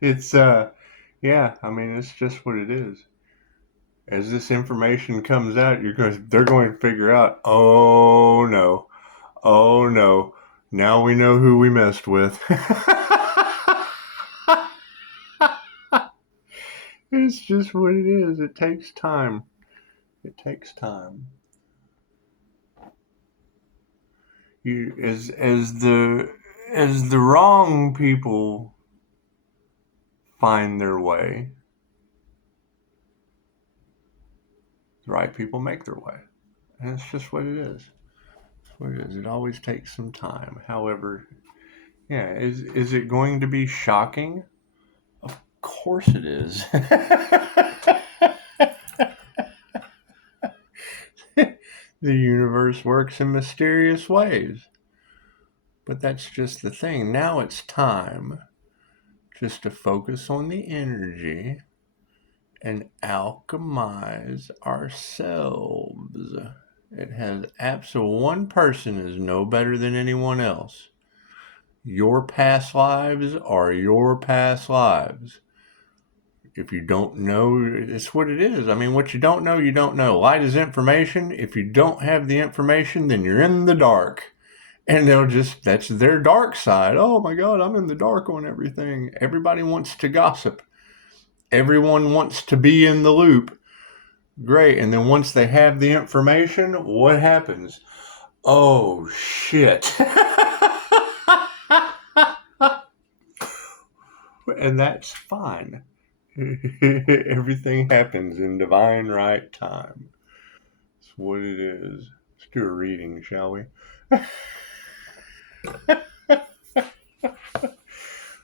It's yeah, I mean it's just what it is. As this information comes out, they're going to figure out, oh no, oh no, now we know who we messed with. It's just what it is. It takes time. It takes time. You as the wrong people find their way, the right people make their way. And it's just what it is. It's what it is. It always takes some time. However, yeah, is it going to be shocking? Of course it is. The universe works in mysterious ways. But that's just the thing. Now it's time just to focus on the energy and alchemize ourselves. It has absolute one person is no better than anyone else. Your past lives are your past lives. If you don't know, it's what it is. I mean, what you don't know, you don't know. Light is information. If you don't have the information, then you're in the dark. And that's their dark side. Oh my God, I'm in the dark on everything. Everybody wants to gossip. Everyone wants to be in the loop. Great. And then once they have the information, what happens? Oh, shit. And that's fine. Everything happens in divine right time. That's what it is. Let's do a reading, shall we?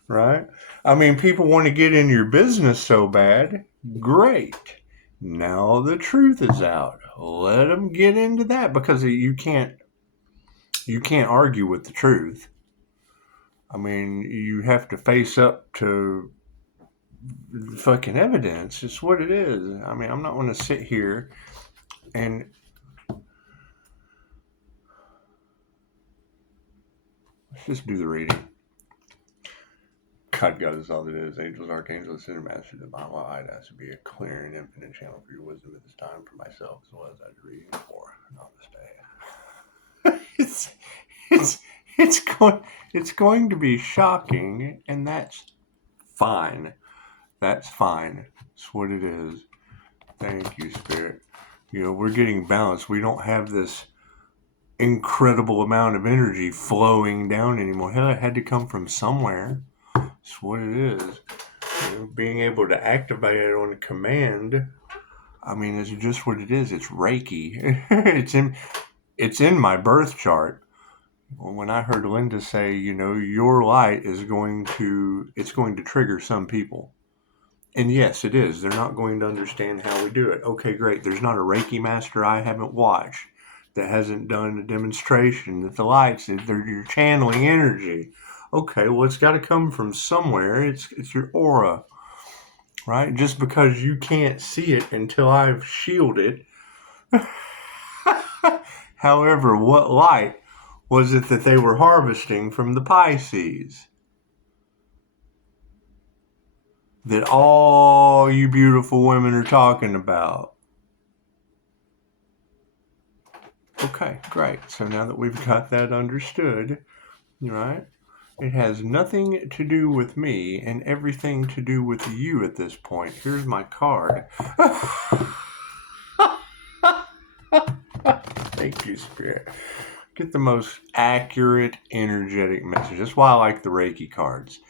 Right? I mean, people want to get in your business so bad. Great. Now the truth is out. Let them get into that because you can't argue with the truth. I mean, you have to face up to fucking evidence. It's what it is. I mean, I'm not going to sit here and let's just do the reading. God is all that is. Angels, archangels, center master, divine light has to be a clear and infinite channel for your wisdom at this time for myself as well as I read for Namaste. it's it's going to be shocking, and that's fine. That's fine. It's what it is. Thank you, Spirit. We're getting balanced. We don't have this incredible amount of energy flowing down anymore. Hell, it had to come from somewhere. It's what it is. Being able to activate it on command, I mean, it's just what it is. It's Reiki. it's in my birth chart. When I heard Linda say, your light it's going to trigger some people. And yes, it is. They're not going to understand how we do it. Okay, great. There's not a Reiki master I haven't watched that hasn't done a demonstration that the lights, you're channeling energy. Okay, well, it's got to come from somewhere. It's your aura, right? Just because you can't see it until I've shielded it. However, what light was it that they were harvesting from the Pisces? That all you beautiful women are talking about. Okay, great. So now that we've got that understood, right? It has nothing to do with me and everything to do with you at this point. Here's my card. Thank you, Spirit. Get the most accurate, energetic message. That's why I like the Reiki cards.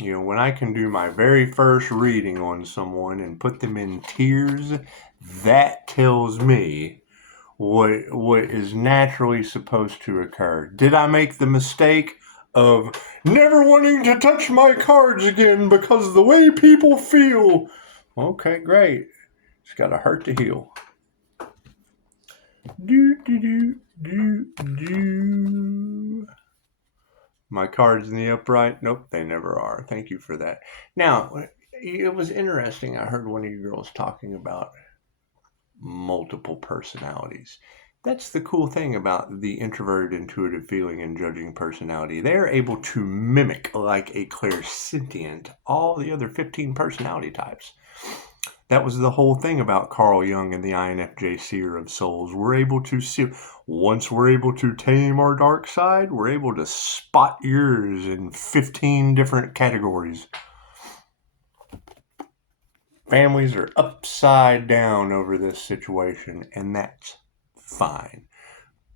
When I can do my very first reading on someone and put them in tears, that tells me what is naturally supposed to occur. Did I make the mistake of never wanting to touch my cards again because of the way people feel? Okay, great. It's got to hurt to heal. Do, do, do, do, do. My cards in the upright? Nope, they never are. Thank you for that. Now, it was interesting. I heard one of you girls talking about multiple personalities. That's the cool thing about the introverted, intuitive, feeling, and judging personality. They're able to mimic, like a clairsentient, all the other 15 personality types. That was the whole thing about Carl Jung and the INFJ Seer of Souls. We're able to see, once we're able to tame our dark side, we're able to spot yours in 15 different categories. Families are upside down over this situation, and that's fine.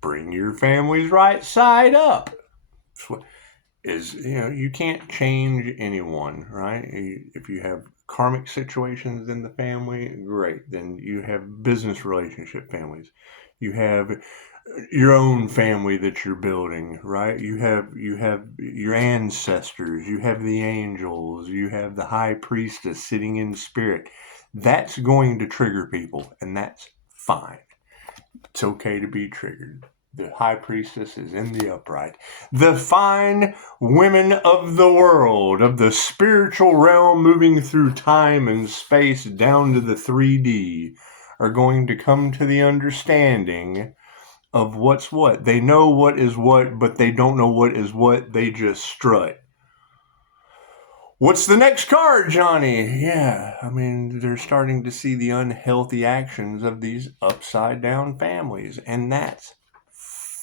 Bring your families right side up. You can't change anyone, right? If you have karmic situations in the family, great. Then you have business relationship families. You have your own family that you're building, right? You have your ancestors, you have the angels, you have the high priestess sitting in spirit. That's going to trigger people, and that's fine. It's okay to be triggered. The high priestess is in the upright. The fine women of the world, of the spiritual realm, moving through time and space down to the 3D, are going to come to the understanding of what's what. They know what is what, but they don't know what is what. They just strut. What's the next card, Johnny? Yeah, I mean, they're starting to see the unhealthy actions of these upside down families, and that's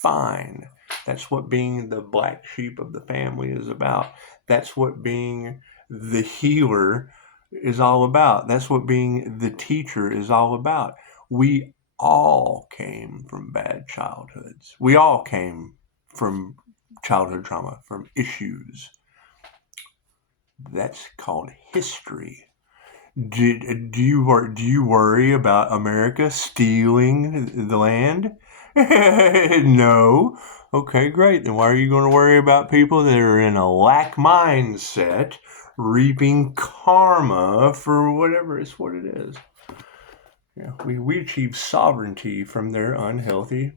fine. That's what being the black sheep of the family is about. That's what being the healer is all about. That's what being the teacher is all about. We all came from bad childhoods. We all came from childhood trauma, from issues. That's called history. Do you worry about America stealing the land? No. Okay, great. Then why are you going to worry about people that are in a lack mindset, reaping karma for whatever it's what it is? Yeah, we achieve sovereignty from their unhealthy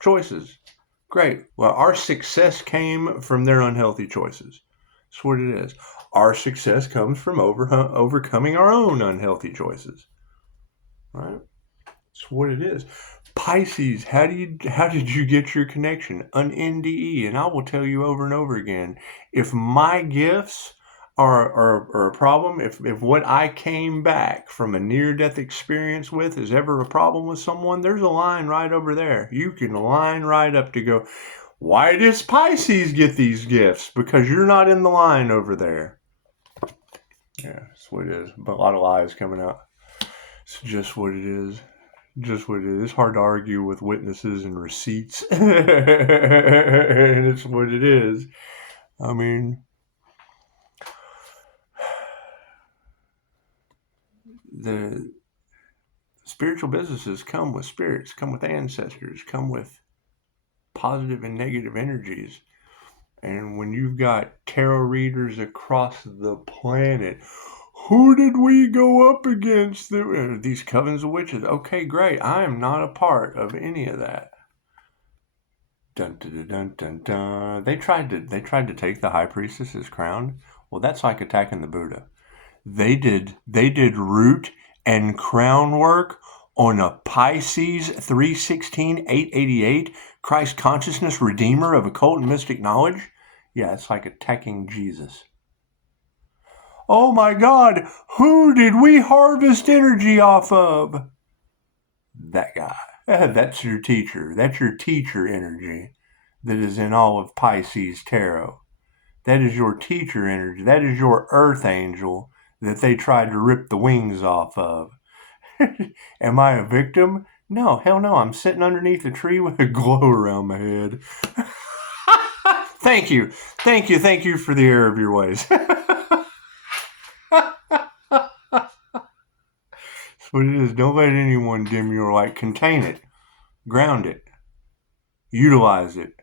choices. Great. Well, our success came from their unhealthy choices. That's what it is. Our success comes from overcoming our own unhealthy choices. Right? That's what it is. Pisces, how did you get your connection? An NDE. And I will tell you over and over again, if my gifts are a problem, if what I came back from a near-death experience with is ever a problem with someone, there's a line right over there. You can line right up to go, why does Pisces get these gifts? Because you're not in the line over there. Yeah, that's what it is. But a lot of lies coming out. It's just what it is. Just what it is. It's hard to argue with witnesses and receipts. And it's what it is. I mean, the spiritual businesses come with spirits, come with ancestors, come with positive and negative energies. And when you've got tarot readers across the planet, who did we go up against? These covens of witches. Okay, great. I am not a part of any of that. Dun, dun, dun, dun, dun. They tried to take the high priestess's crown. Well, that's like attacking the Buddha. They did root and crown work on a Pisces 316-888 Christ consciousness redeemer of occult and mystic knowledge. Yeah, it's like attacking Jesus. Oh my God, who did we harvest energy off of? That guy. That's your teacher. That's your teacher energy that is in all of Pisces tarot. That is your teacher energy. That is your earth angel that they tried to rip the wings off of. Am I a victim? No, hell no. I'm sitting underneath a tree with a glow around my head. Thank you for the error of your ways. That's what it is. Don't let anyone dim your light. Contain it. Ground it. Utilize it.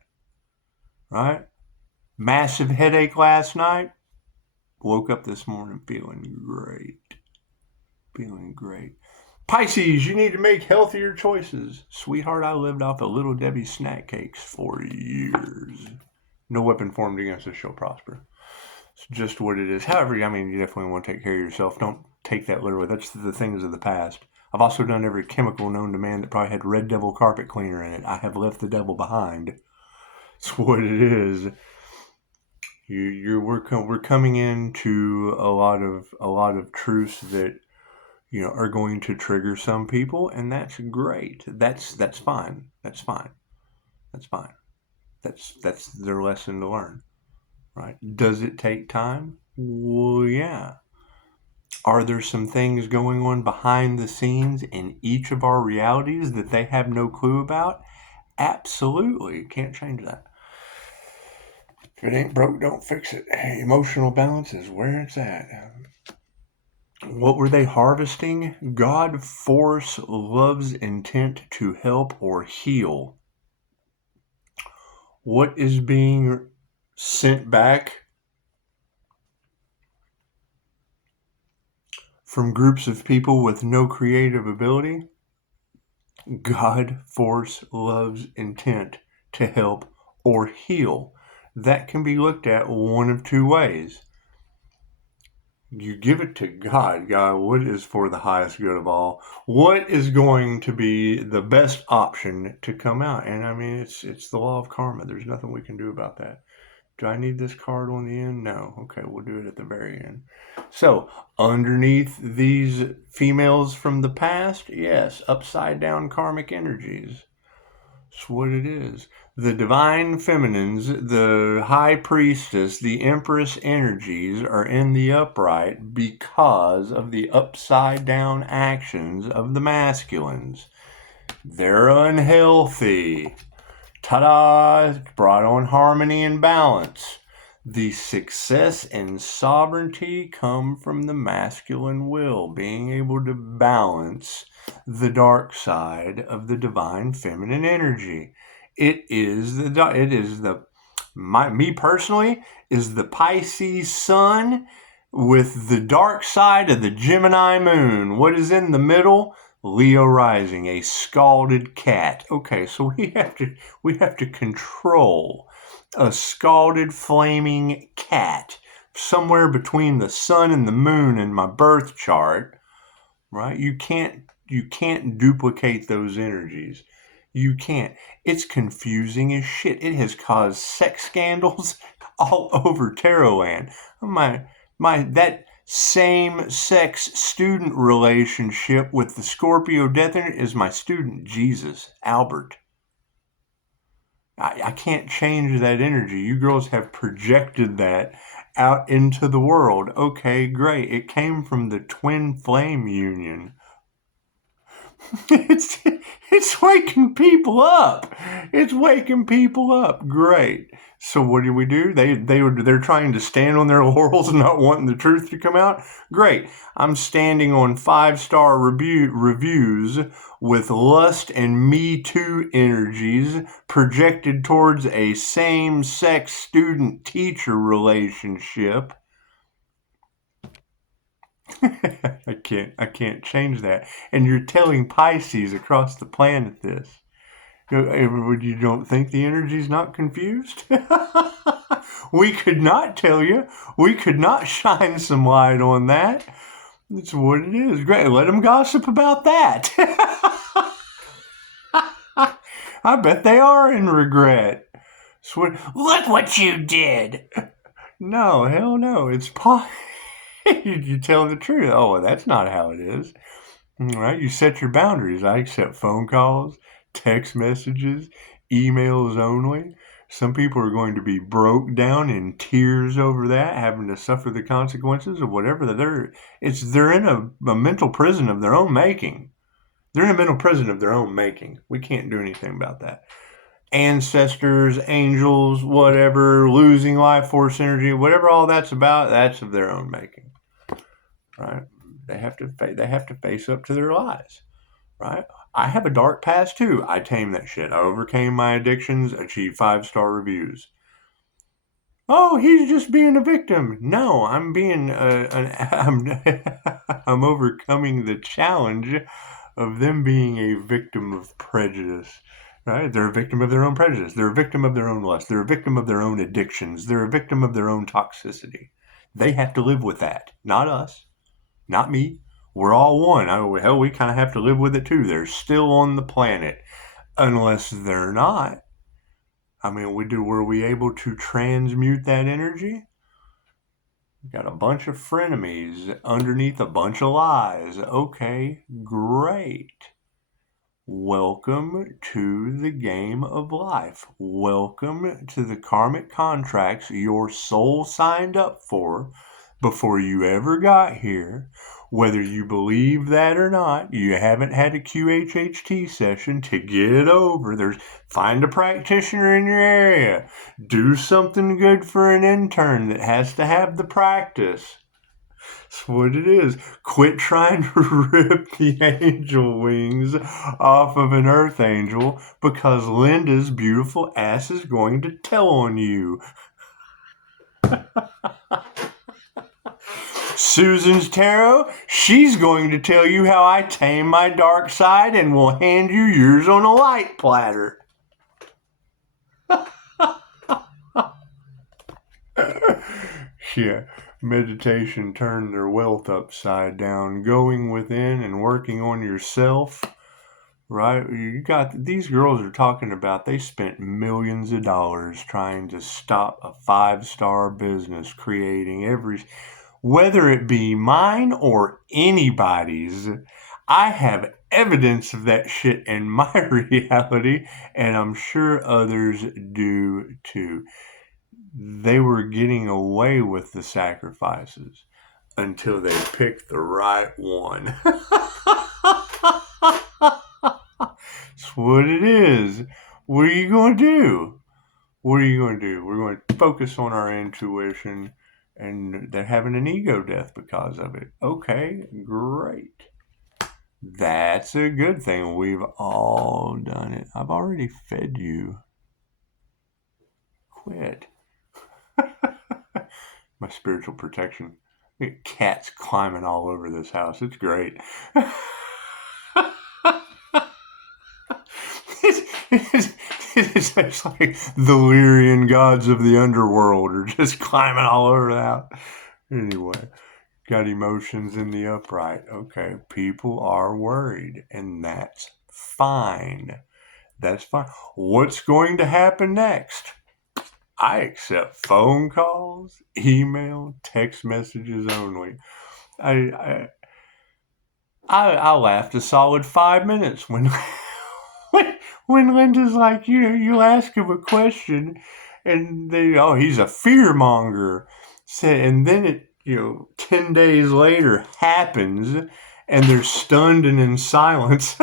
Right? Massive headache last night. Woke up this morning feeling great. Feeling great. Pisces, you need to make healthier choices. Sweetheart, I lived off of Little Debbie snack cakes for years. No weapon formed against us shall prosper. It's just what it is. However, I mean, you definitely want to take care of yourself. Don't take that literally. That's the things of the past. I've also done every chemical known to man that probably had red devil carpet cleaner in it. I have left the devil behind. That's what it is. We're coming into a lot of truths that are going to trigger some people, and that's great. That's fine. That's fine. That's fine. That's their lesson to learn, right? Does it take time? Well, yeah. Are there some things going on behind the scenes in each of our realities that they have no clue about? Absolutely. Can't change that. If it ain't broke, don't fix it. Emotional balance is where it's at. What were they harvesting? God, force, love's intent to help or heal. What is being sent back from groups of people with no creative ability? God, force, love's intent to help or heal. That can be looked at one of two ways. You give it to God. God, what is for the highest good of all? What is going to be the best option to come out? And I mean, it's the law of karma. There's nothing we can do about that. Do I need this card on the end? No. Okay, we'll do it at the very end. So, underneath these females from the past, yes, upside down karmic energies. That's what it is. The divine feminines, the high priestess, the empress energies are in the upright because of the upside down actions of the masculines. They're unhealthy. Ta-da! Brought on harmony and balance. The success and sovereignty come from the masculine will, being able to balance the dark side of the divine feminine energy. Me personally is the Pisces sun with the dark side of the Gemini moon. What is in the middle? Leo rising, a scalded cat. Okay, so we have to control a scalded flaming cat somewhere between the sun and the moon in my birth chart, right? You can't duplicate those energies. You can't. It's confusing as shit. It has caused sex scandals all over Tarotland. That same-sex student relationship with the Scorpio Death Energy is my student, Jesus, Albert. I can't change that energy. You girls have projected that out into the world. Okay, great. It came from the twin flame union. It's waking people up. It's waking people up. Great. So what do? They're trying to stand on their laurels and not wanting the truth to come out. Great. I'm standing on 5-star reviews with lust and Me Too energies projected towards a same-sex student-teacher relationship. I can't change that. And you're telling Pisces across the planet this. You don't think the energy's not confused? We could not tell you. We could not shine some light on that. It's what it is. Great. Let them gossip about that. I bet they are in regret. Look what you did. No, hell no. It's you tell the truth. Oh, well, that's not how it is. All right, you set your boundaries. I accept phone calls, text messages, emails only. Some people are going to be broke down in tears over that, having to suffer the consequences of whatever they're in a mental prison of their own making. They're in a mental prison of their own making. We can't do anything about that. Ancestors, angels, whatever, losing life force energy, whatever all that's about, that's of their own making. Right? They have to face up to their lies. Right? I have a dark past too. I tamed that shit. I overcame my addictions, achieved 5-star reviews. Oh, he's just being a victim. No, I'm being I'm overcoming the challenge of them being a victim of prejudice. Right? They're a victim of their own prejudice. They're a victim of their own lust. They're a victim of their own addictions. They're a victim of their own toxicity. They have to live with that. Not us. Not me. We're all one. Hell, we kind of have to live with it too. They're still on the planet. Unless they're not. I mean, were we able to transmute that energy? Got a bunch of frenemies underneath a bunch of lies. Okay, great. Welcome to the game of life. Welcome to the karmic contracts your soul signed up for before you ever got here. Whether you believe that or not, you haven't had a QHHT session to get over. Find a practitioner in your area. Do something good for an intern that has to have the practice. That's what it is. Quit trying to rip the angel wings off of an earth angel because Linda's beautiful ass is going to tell on you. Susan's tarot, she's going to tell you how I tame my dark side and will hand you yours on a light platter. Yeah, meditation turned their wealth upside down. Going within and working on yourself, right? These girls are talking about they spent millions of dollars trying to stop a 5-star business creating whether it be mine or anybody's. I have evidence of that shit in my reality, and I'm sure others do too. They were getting away with the sacrifices until they picked the right one. That's what it is. What are you going to do? What are you going to do? We're going to focus on our intuition, and they're having an ego death because of it. Okay, great. That's a good thing. We've all done it. I've already fed you. Quit. My spiritual protection. Cats climbing all over this house. It's great. It's like the Lyrian gods of the underworld are just climbing all over the house. Anyway, got emotions in the upright. Okay, people are worried, and that's fine. That's fine. What's going to happen next? I accept phone calls, email, text messages only. I laughed a solid 5 minutes when when Linda's like, you ask him a question, and he's a fear monger. And then it, 10 days later happens, and they're stunned and in silence.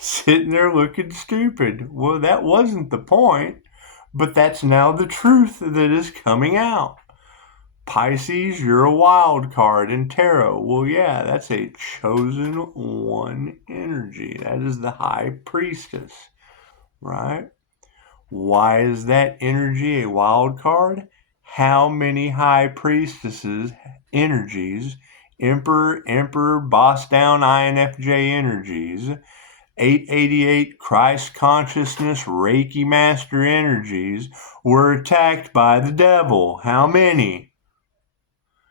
Sitting there looking stupid. Well, that wasn't the point, but that's now the truth that is coming out. Pisces, you're a wild card in tarot. Well, yeah, that's a chosen one energy. That is the high priestess, right? Why is that energy a wild card? How many high priestesses energies, emperor, boss down INFJ energies, 888 Christ consciousness Reiki master energies were attacked by the devil? How many?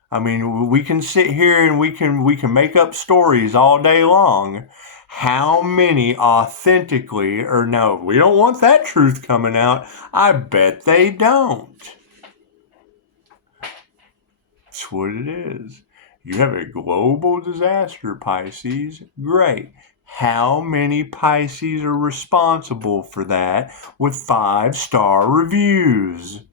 I mean, we can sit here and we can make up stories all day long. How many authentically, or no, we don't want that truth coming out. I bet they don't. That's what it is. You have a global disaster, Pisces. Great. How many Pisces are responsible for that with 5-star reviews?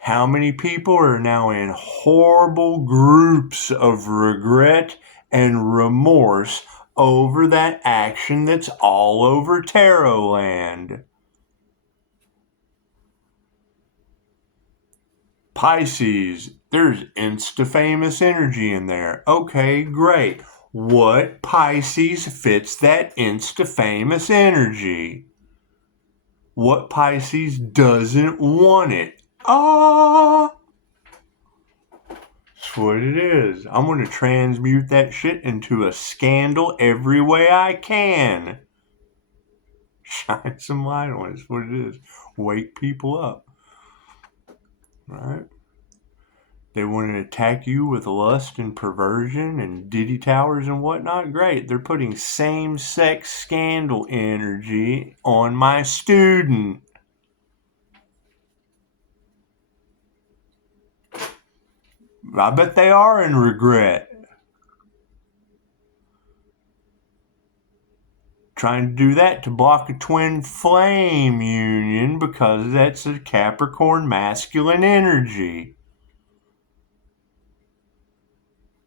How many people are now in horrible groups of regret and remorse over that action that's all over tarot land? Pisces, there's insta-famous energy in there. Okay, great. What Pisces fits that insta-famous energy? What Pisces doesn't want it? That's what it is. I'm going to transmute that shit into a scandal every way I can. Shine some light on it. That's what it is. Wake people up. Right? They want to attack you with lust and perversion and ditty towers and whatnot. Great. They're putting same-sex scandal energy on my student. I bet they are in regret. Trying to do that to block a twin flame union because that's a Capricorn masculine energy.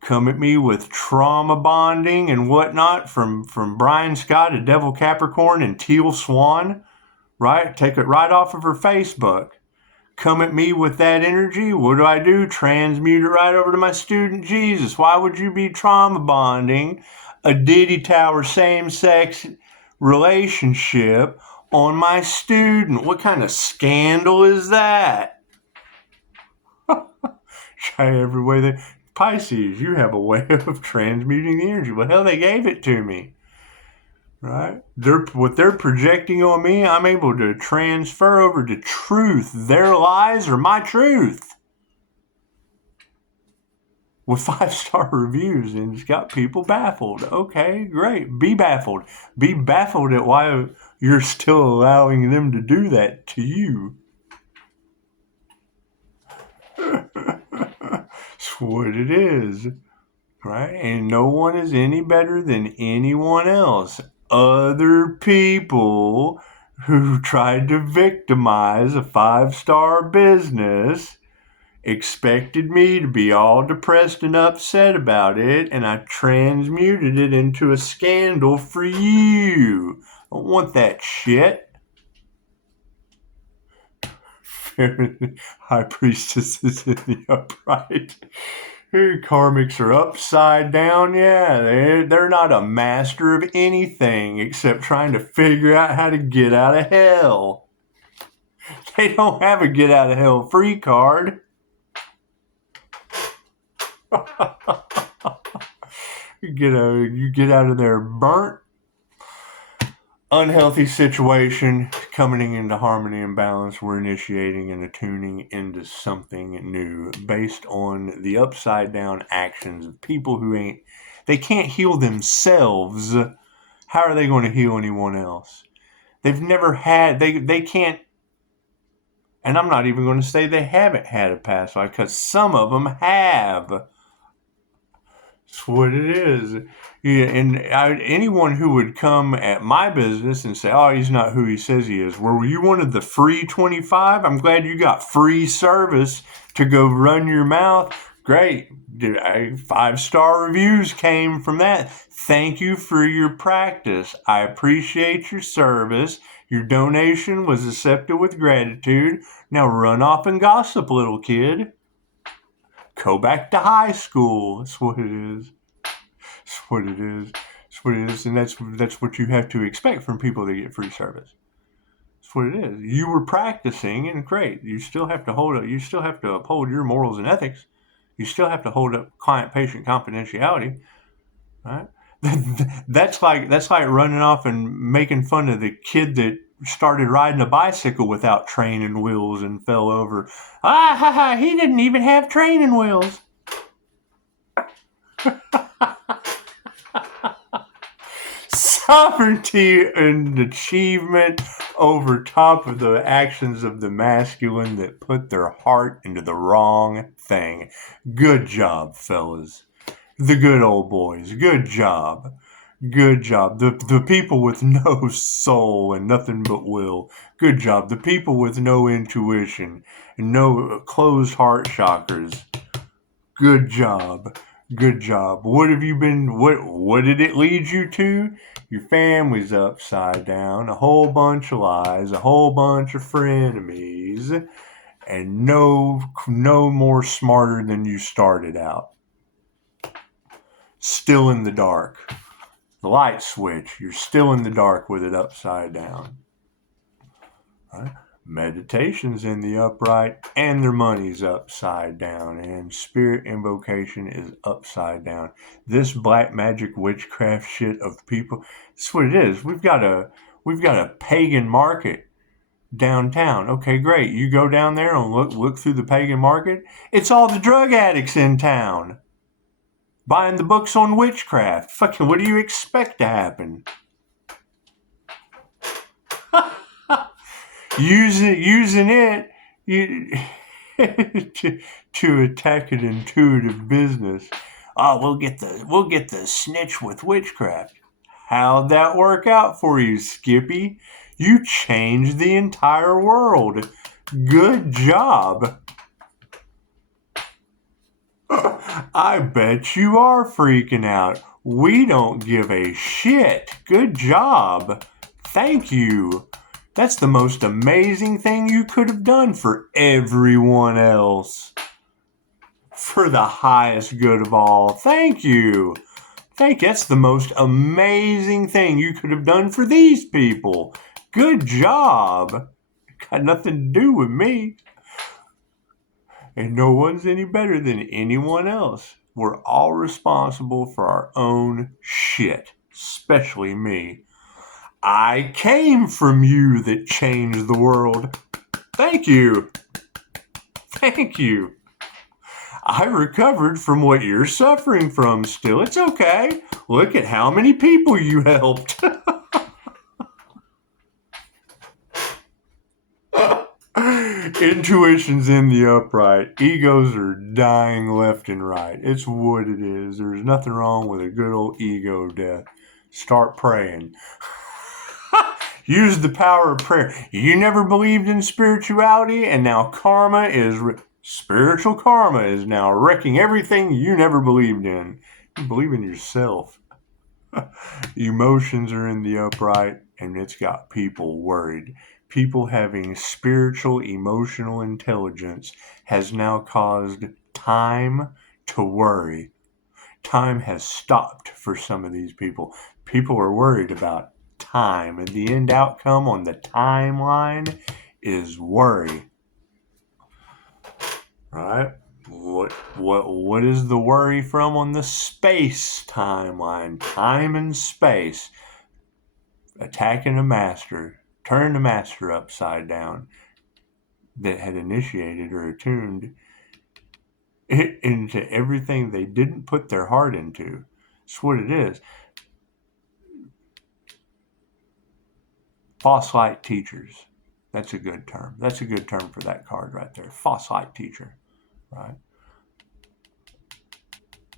Come at me with trauma bonding and whatnot from Brian Scott, a Devil Capricorn, and Teal Swan, right? Take it right off of her Facebook. Come at me with that energy. What do? Transmute it right over to my student Jesus. Why would you be trauma bonding a Diddy Tower same-sex relationship on my student? What kind of scandal is that? Try every way that Pisces, you have a way of transmuting the energy. Well, hell, they gave it to me. Right? What they're projecting on me, I'm able to transfer over to truth. Their lies are my truth. With 5-star reviews, and it's got people baffled. Okay, great. Be baffled. Be baffled at why you're still allowing them to do that to you. That's what it is. Right? And no one is any better than anyone else. Other people who tried to victimize a 5-star business expected me to be all depressed and upset about it, and I transmuted it into a scandal for you. I don't want that shit. High Priestess is in the upright. Karmics are upside down. Yeah, they're not a master of anything except trying to figure out how to get out of hell. They don't have a get out of hell free card. You get out of there burnt, unhealthy situation, coming into harmony and balance. We're initiating and attuning into something new based on the upside down actions of people who they can't heal themselves. How are they going to heal anyone else? They've never had, they can't, and I'm not even going to say they haven't had a past life, because some of them have. That's what it is. Yeah, and anyone who would come at my business and say, oh, he's not who he says he is. Well, you wanted the free 25? I'm glad you got free service to go run your mouth. Great. 5-star reviews came from that. Thank you for your practice. I appreciate your service. Your donation was accepted with gratitude. Now run off and gossip, little kid. Go back to high school. That's what it is. That's what it is. That's what it is. And that's what you have to expect from people that get free service. That's what it is. You were practicing, and great. You still have to uphold your morals and ethics. You still have to hold up client-patient confidentiality. Right? That's like running off and making fun of the kid that started riding a bicycle without training wheels and fell over. Ah, ha, ha, he didn't even have training wheels. Sovereignty and achievement over top of the actions of the masculine that put their heart into the wrong thing. Good job, fellas. The good old boys. Good job. Good job. The people with no soul and nothing but will. Good job. The people with no intuition and no closed heart chakras. Good job. Good job. What have you been, what did it lead you to? Your family's upside down, a whole bunch of lies, a whole bunch of frenemies, and no more smarter than you started out. Still in the dark. The light switch, you're still in the dark with it upside down. Right? Meditation's in the upright, and their money's upside down, and spirit invocation is upside down. This black magic witchcraft shit of people, that's what it is. We've got We've got a pagan market downtown. Okay, great. You go down there and look through the pagan market. It's all the drug addicts in town buying the books on witchcraft. Fucking, what do you expect to happen? using it to attack an intuitive business. Oh, we'll get the snitch with witchcraft. How'd that work out for you, Skippy? You changed the entire world. Good job. I bet you are freaking out. We don't give a shit. Good job. Thank you. That's the most amazing thing you could have done for everyone else. For the highest good of all. Thank you. That's the most amazing thing you could have done for these people. Good job. Got nothing to do with me. And no one's any better than anyone else. We're all responsible for our own shit, especially me. I came from you that changed the world. Thank you. Thank you. I recovered from what you're suffering from still. It's okay. Look at how many people you helped. Intuition's in the upright. Egos are dying left and right. It's what it is. There's nothing wrong with a good old ego death. Start praying. Use the power of prayer. You never believed in spirituality, and now spiritual karma is now wrecking everything you never believed in. You believe in yourself. Emotions are in the upright, and it's got people worried. People having spiritual, emotional intelligence has now caused time to worry. Time has stopped for some of these people. People are worried about time, and the end outcome on the timeline is worry. Right? What is the worry from on the space timeline? Time and space. Attacking a master, turning the master upside down that had initiated or attuned into everything they didn't put their heart into. That's what it is. False light teachers. That's a good term. That's a good term for that card right there. False light teacher. Right?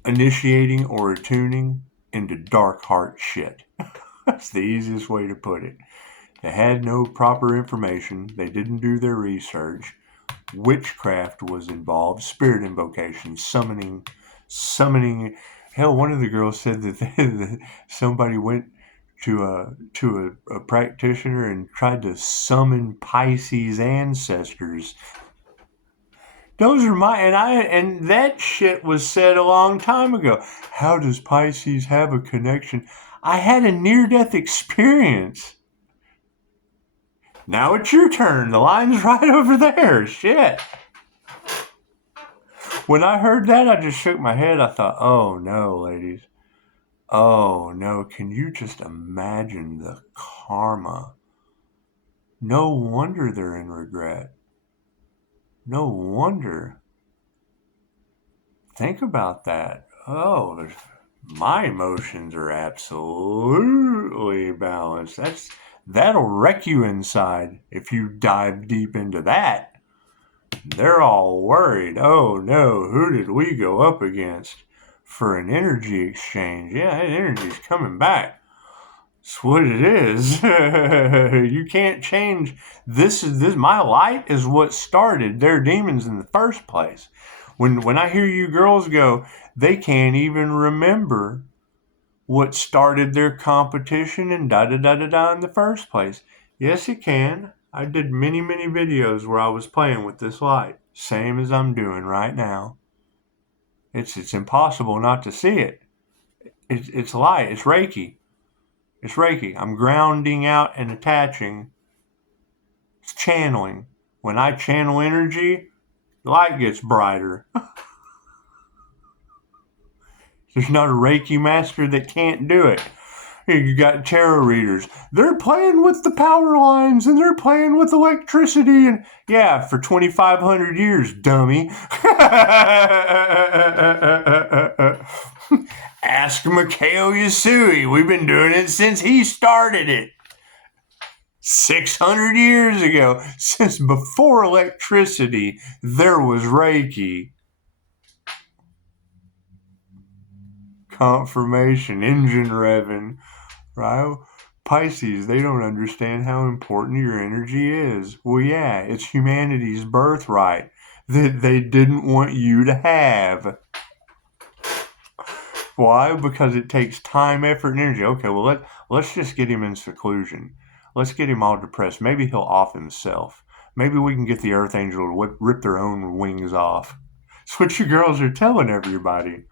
Initiating or attuning into dark heart shit. That's the easiest way to put it. They had no proper information. They didn't do their research. Witchcraft was involved. Spirit invocation, summoning. Hell, one of the girls said that somebody went to a practitioner and tried to summon Pisces ancestors. Those are and that shit was said a long time ago. How does Pisces have a connection? I had a near-death experience. Now it's your turn. The line's right over there. Shit. When I heard that, I just shook my head. I thought, oh no, ladies. Oh no, can you just imagine the karma? No wonder they're in regret. No wonder. Think about that. Oh, my emotions are absolutely balanced. That'll wreck you inside if you dive deep into that. They're all worried. Oh no, who did we go up against for an energy exchange? Yeah, that energy's coming back. That's what it is. You can't change. This my light is what started their demons in the first place. When I hear you girls go, they can't even remember what started their competition and da-da-da-da-da in the first place. Yes, it can. I did many, many videos where I was playing with this light. Same as I'm doing right now. It's impossible not to see it. It's light. It's Reiki. It's Reiki. I'm grounding out and attaching. It's channeling. When I channel energy, the light gets brighter. There's not a Reiki master that can't do it. You got tarot readers. They're playing with the power lines and they're playing with electricity. And yeah, for 2,500 years, dummy. Ask Mikhail Yasui. We've been doing it since he started it. 600 years ago, since before electricity, there was Reiki. Confirmation, engine revving, right? Pisces, they don't understand how important your energy is. Well, yeah, it's humanity's birthright that they didn't want you to have. Why? Because it takes time, effort, and energy. Okay, well, let's just get him in seclusion. Let's get him all depressed. Maybe he'll off himself. Maybe we can get the Earth Angel to rip their own wings off. That's what you girls are telling everybody.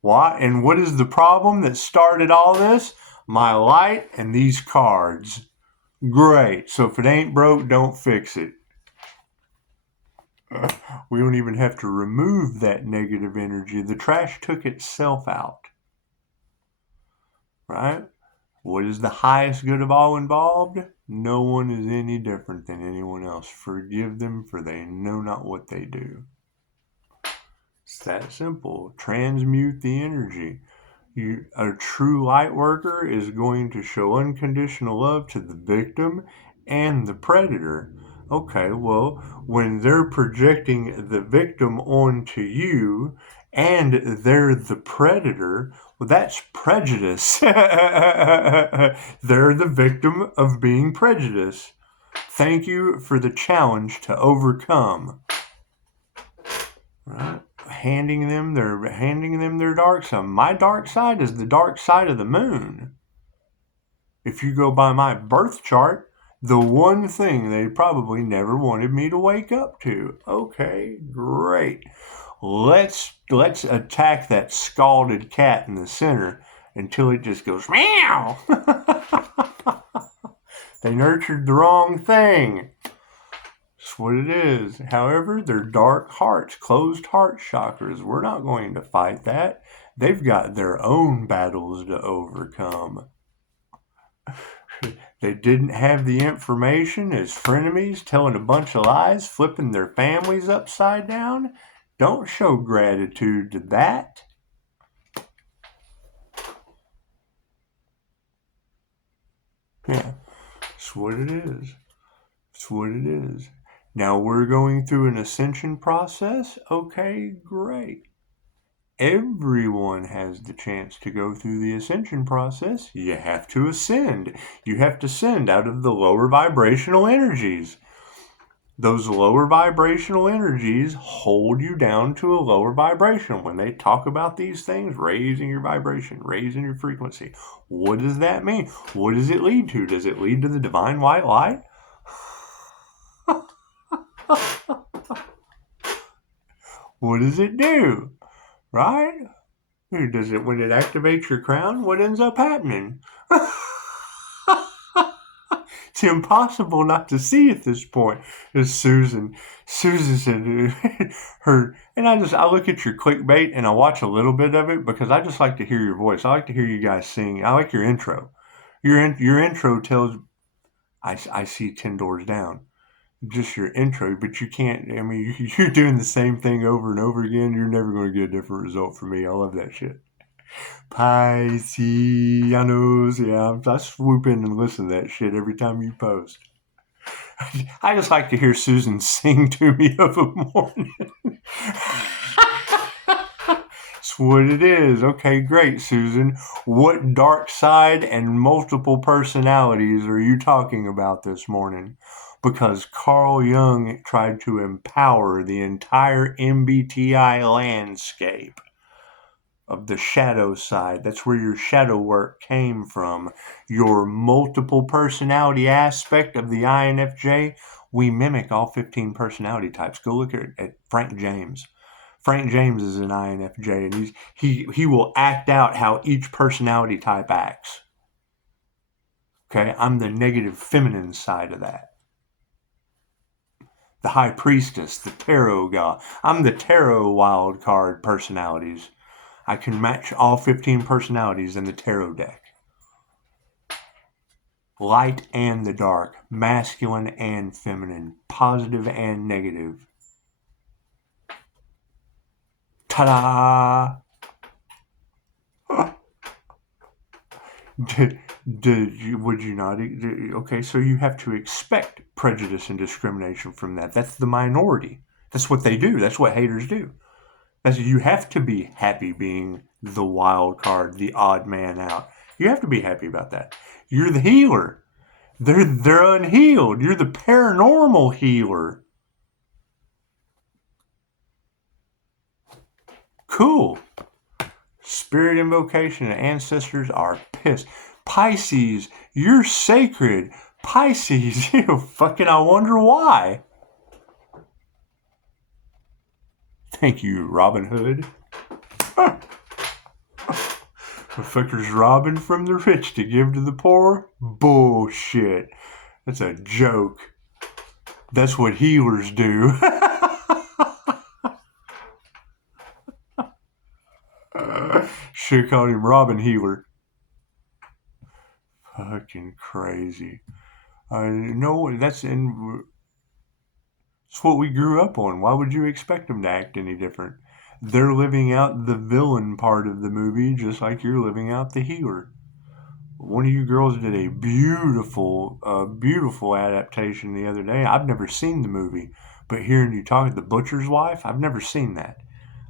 Why? And what is the problem that started all this? My light and these cards. Great. So if it ain't broke, don't fix it. We don't even have to remove that negative energy. The trash took itself out. Right? What is the highest good of all involved? No one is any different than anyone else. Forgive them, for they know not what they do. It's that simple. Transmute the energy. A true light worker is going to show unconditional love to the victim and the predator. Okay, well, when they're projecting the victim onto you and they're the predator, well, that's prejudice. They're the victim of being prejudiced. Thank you for the challenge to overcome. Right? Handing them their dark side. My dark side is the dark side of the moon. If you go by my birth chart, the one thing they probably never wanted me to wake up to. Okay, great. Let's attack that scalded cat in the center until it just goes meow. They nurtured the wrong thing. That's what it is. However, they're dark hearts, closed heart chakras. We're not going to fight that. They've got their own battles to overcome. They didn't have the information as frenemies, telling a bunch of lies, flipping their families upside down. Don't show gratitude to that. Yeah, that's what it is. That's what it is. Now we're going through an ascension process. Okay, great. Everyone has the chance to go through the ascension process. You have to ascend. You have to ascend out of the lower vibrational energies. Those lower vibrational energies hold you down to a lower vibration. When they talk about these things, raising your vibration, raising your frequency, what does that mean? What does it lead to? Does it lead to the divine white light? What does it do? Right? Does it, when it activates your crown, what ends up happening? It's impossible not to see at this point. As Susan said, her, and I look at your clickbait and I watch a little bit of it because I just like to hear your voice. I like to hear you guys sing. I like your intro. Your intro tells, I see 10 doors down. Just your intro, but you can't, I mean, you're doing the same thing over and over again. You're never going to get a different result from me. I love that shit. Pisceanos, yeah, I swoop in and listen to that shit every time you post. I just like to hear Susan sing to me of a morning. That's what it is. Okay, great, Susan. What dark side and multiple personalities are you talking about this morning? Because Carl Jung tried to empower the entire MBTI landscape of the shadow side. That's where your shadow work came from. Your multiple personality aspect of the INFJ, we mimic all 15 personality types. Go look at Frank James. Frank James is an INFJ, and he will act out how each personality type acts. Okay, I'm the negative feminine side of that. The High Priestess, the Tarot God. I'm the Tarot wild card personalities. I can match all 15 personalities in the tarot deck. Light and the dark, masculine and feminine, positive and negative. Ta-da! Would you not? Okay, so you have to expect prejudice and discrimination from that. That's the minority. That's what they do. That's what haters do. You have to be happy being the wild card, the odd man out. You have to be happy about that. You're the healer. They're unhealed. You're the paranormal healer. Cool. Spirit invocation and ancestors are pissed. Pisces, you're sacred. Pisces, fucking I wonder why. Thank you, Robin Hood. Motherfuckers robbing from the rich to give to the poor? Bullshit. That's a joke. That's what healers do. Should've called him Robin Healer. Fucking crazy. No, that's what we grew up on. Why would you expect them to act any different? They're living out the villain part of the movie just like you're living out the healer. One of you girls did a beautiful adaptation the other day. I've never seen the movie, but hearing you talk, The Butcher's Wife, I've never seen that.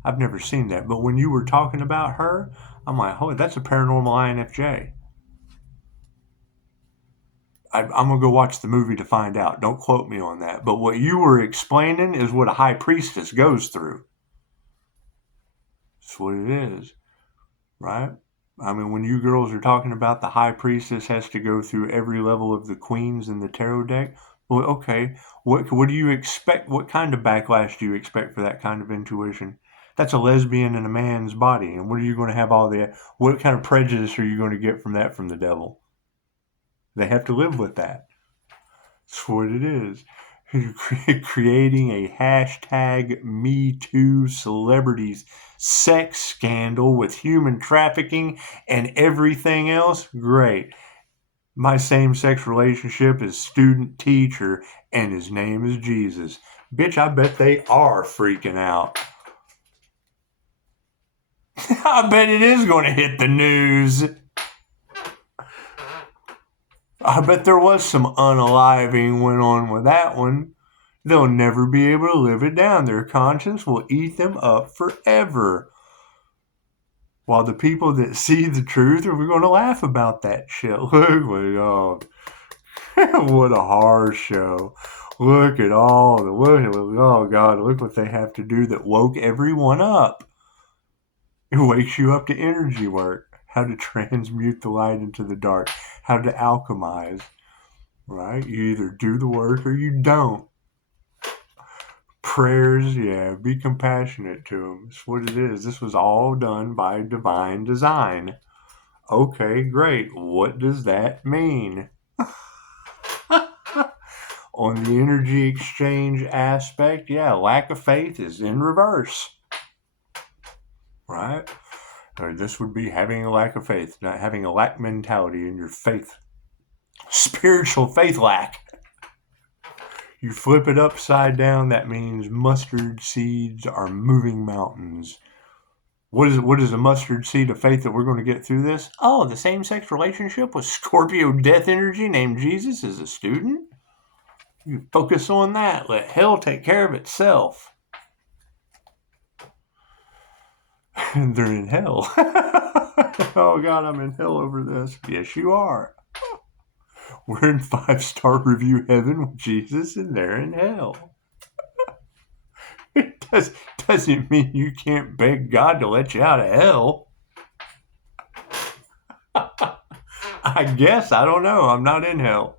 But when you were talking about her, I'm like, oh, that's a paranormal INFJ. I'm going to go watch the movie to find out. Don't quote me on that. But what you were explaining is what a high priestess goes through. That's what it is, right? I mean, when you girls are talking about the high priestess has to go through every level of the queens in the tarot deck, well, okay, what do you expect? What kind of backlash do you expect for that kind of intuition? That's a lesbian in a man's body, and what are you going to have what kind of prejudice are you going to get from that from the devil? They have to live with that. That's what it is. Creating a hashtag #MeToo celebrities sex scandal with human trafficking and everything else. Great. My same-sex relationship is student-teacher, and his name is Jesus. Bitch, I bet they are freaking out. I bet it is going to hit the news. I bet there was some unaliving went on with that one. They'll never be able to live it down. Their conscience will eat them up forever. While the people that see the truth are going to laugh about that shit. Look, what a horror show. Look at oh God, look what they have to do that woke everyone up. It wakes you up to energy work. How to transmute the light into the dark. How to alchemize. Right? You either do the work or you don't. Prayers, yeah, be compassionate to them. That's what it is. This was all done by divine design. Okay, great. What does that mean? On the energy exchange aspect, yeah, lack of faith is in reverse. Right? Or this would be having a lack of faith, not having a lack mentality in your faith. Spiritual faith lack. You flip it upside down, that means mustard seeds are moving mountains. What is a mustard seed of faith that we're going to get through this? Oh, the same-sex relationship with Scorpio death energy named Jesus is a student? You focus on that. Let hell take care of itself. And they're in hell. Oh, God, I'm in hell over this. Yes, you are. We're in 5-star review heaven with Jesus, and they're in hell. It doesn't mean you can't beg God to let you out of hell. I guess. I don't know. I'm not in hell.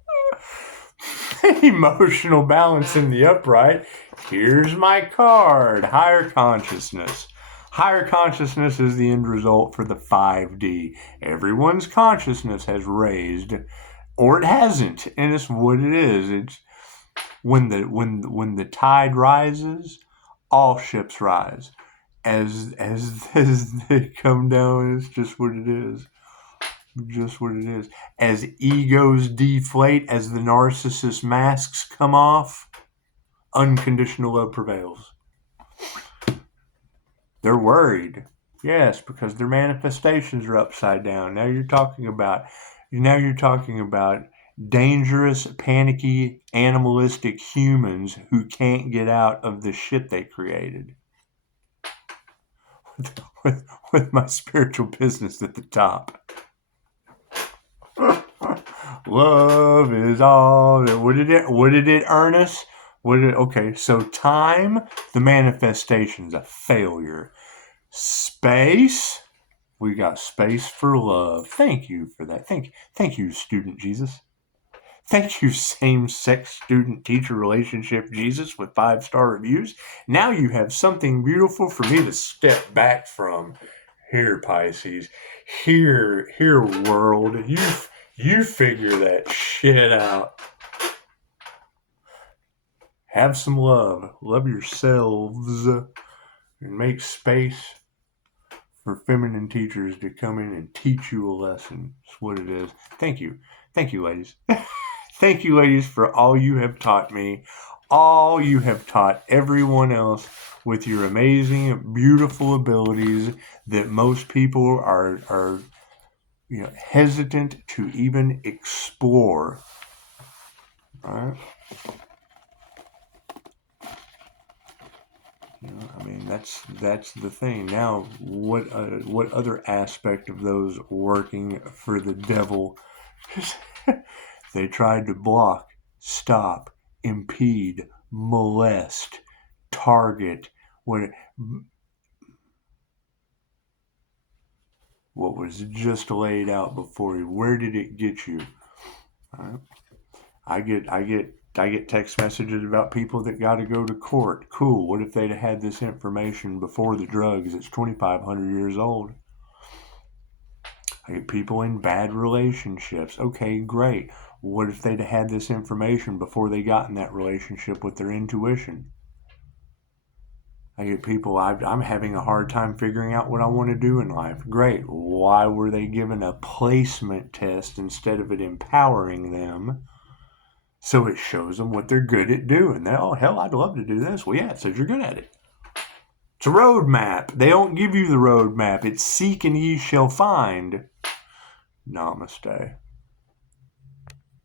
Emotional balance in the upright. Here's my card. Higher consciousness. Higher consciousness is the end result for the 5D. Everyone's consciousness has raised, or it hasn't, and it's what it is. It's when the tide rises, all ships rise. as they come down, it's just what it is. Just what it is. As egos deflate, as the narcissist masks come off, unconditional love prevails. They're worried. Yes, because their manifestations are upside down. Now you're talking about dangerous, panicky, animalistic humans who can't get out of the shit they created. With my spiritual business at the top. Love is all. What did it earn us? Okay, so time, the manifestation's a failure. Space, we got space for love. Thank you for that. Thank you, student Jesus. Thank you, same-sex student-teacher relationship Jesus with 5-star reviews. Now you have something beautiful for me to step back from. Here, Pisces. Here, world. You figure that shit out. Have some love. Love yourselves. And make space for feminine teachers to come in and teach you a lesson. That's what it is. Thank you. Thank you, ladies. Thank you, ladies, for all you have taught me. All you have taught everyone else with your amazing, beautiful abilities that most people are hesitant to even explore. All right? I mean, that's the thing. Now, what other aspect of those working for the devil? They tried to block, stop, impede, molest, target. What was just laid out before you? Where did it get you? I get text messages about people that got to go to court. Cool. What if they'd had this information before the drugs? It's 2,500 years old. I get people in bad relationships. Okay, great. What if they'd had this information before they got in that relationship with their intuition? I get people, I'm having a hard time figuring out what I want to do in life. Great. Why were they given a placement test instead of it empowering them? So it shows them what they're good at doing. Oh, hell, I'd love to do this. Well, yeah, it says you're good at it. It's a roadmap. They don't give you the roadmap. It's seek and ye shall find. Namaste.